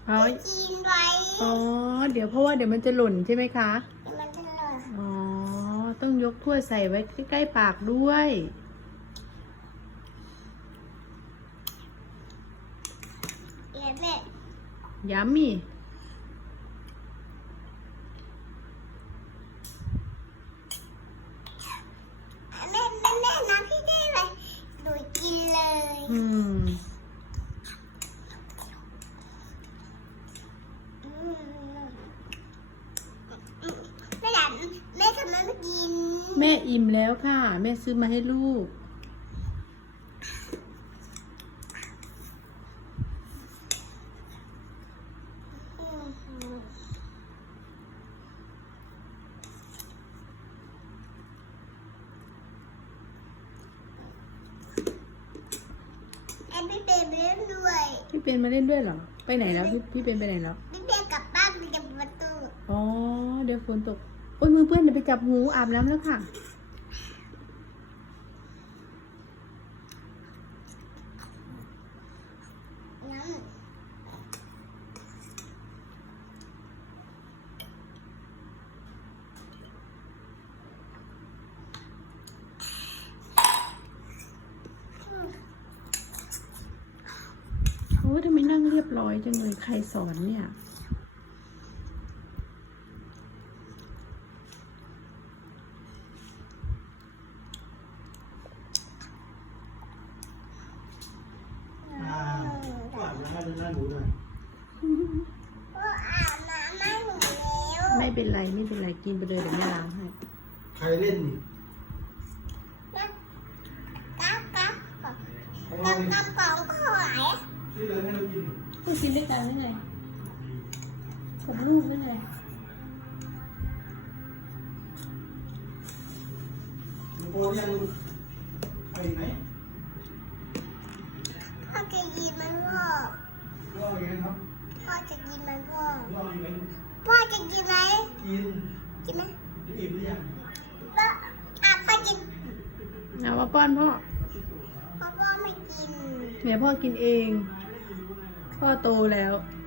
อ๋อกินไว้อ๋อเดี๋ยวเพราะว่าเดี๋ยวมันจะหล่นใช่ไหมคะมันจะหล่นอ๋อต้องยกถ้วยใส่ไว้ใกล้ๆปากด้วยเดี๋ยวแม่ยัมมี่น้ำพี่ได้เลยดูกินเลยอืมแม่อยากแม่ทำไมไม่กินแม่อิ่มแล้วค่ะแม่ซื้อมาให้ลูกพี่เป็นเล่นด้วยพี่เป็นมาเล่นด้วยเหรอไปไหนแล้วพี่เป็นไปไหนแล้วพี่เป็นกลับบ้านไปจับประตูอ๋อเดี๋ยวฝนตกโอ้ยมือเพื่อนเดี๋ยวไปจับหูอาบน้ำแล้วค่ะน้โอ้ยทำไมนั่งเรียบร้อยจังเลยใครสอนเนี่ยำอาบน้ำให้หนูหน่อยก็อาบน้ำให้หนูแล้วไม่เป็นไรไม่เป็นไรกินไปเลยเดี๋ยวแม่ล้างให้ใครเล่นนี่กั๊กกั๊กกั๊กเอากั๊กเลยกั๊กของขวายซื้ออะไรให้เรากินก็กินด้วยกันได้ไงกับลูกได้ไงโอ้ยังไปไหนพ่อจะกินมันพ่อรอยังไงครับพ่อจะกินมันพ่อรออยู่ไหมพ่อจะกินไหมกินกินไหมอิ่มหรือยังก็พ่อกินเอามาป้อนพ่อพ่อไม่กินเดี๋ยวพ่อกินเองพ่อโตแล้วพ